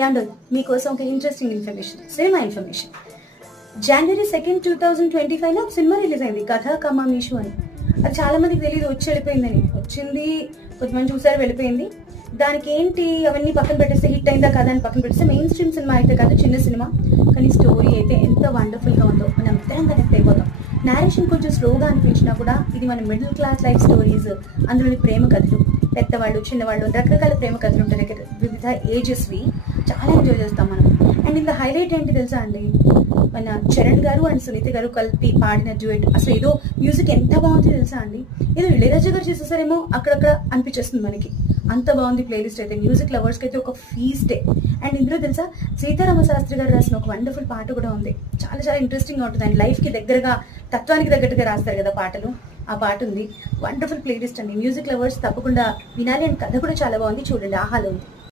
యాండో మీకోసం ఒక interesting information, cinema information. January 2nd, 2025 లో సినిమా రిలీజ్ అయింది, కథ కమామీషు అని. అది చాలా మందికి తెలియదు, వచ్చి వెళ్ళిపోయిందని. వచ్చింది, కొంతమంది చూసారు, వెళ్ళిపోయింది. దానికి ఏంటి అవన్నీ పక్కన పెట్టేస్తే, హిట్ అయిందా కదా అని పక్కన పెట్టేస్తే, మెయిన్ స్ట్రీమ్ సినిమా అయితే కాదు, చిన్న సినిమా, కానీ స్టోరీ అయితే ఎంత వండర్ఫుల్గా ఉందో మనం ఇద్దరం కనెక్ట్ అయిపోతాం. నేరేషన్ కొంచెం స్లోగా అనిపించినా కూడా ఇది మన మిడిల్ క్లాస్ లైఫ్ స్టోరీస్, అందులోని ప్రేమ కథలు, పెద్దవాళ్ళు చిన్నవాళ్ళు రకరకాల ప్రేమ కథలు ఉంటాయి, వివిధ ఏజెస్వి. చాలా ఎంజాయ్ చేస్తాం మనం. అండ్ ఇంకా హైలైట్ ఏంటి తెలుసా అండి, మన చరణ్ గారు అండ్ సునీత గారు కలిపి పాడిన డ్యూయట్. అసలు ఏదో మ్యూజిక్ ఎంత బాగుంది తెలుసా అండి, ఏదో ఇళయరాజా గారు చేసేసారేమో అక్కడక్కడ అనిపించేస్తుంది మనకి, అంత బాగుంది ప్లేలిస్ట్ అయితే. మ్యూజిక్ లవర్స్కి అయితే ఒక ఫీస్టే. అండ్ ఇందులో తెలుసా సీతారామ శాస్త్రి గారు రాసిన ఒక వండర్ఫుల్ పాట కూడా ఉంది, చాలా చాలా ఇంట్రెస్టింగ్గా ఉంటుంది. అండ్ లైఫ్కి దగ్గరగా, తత్వానికి తగ్గట్టుగా రాస్తారు కదా పాటలు, ఆ పాట ఉంది. వండర్ఫుల్ ప్లేలిస్ట్ అండి, మ్యూజిక్ లవర్స్ తప్పకుండా వినాలి. అండ్ కథ కూడా చాలా బాగుంది, చూడండి, ఆహాలో ఉంది.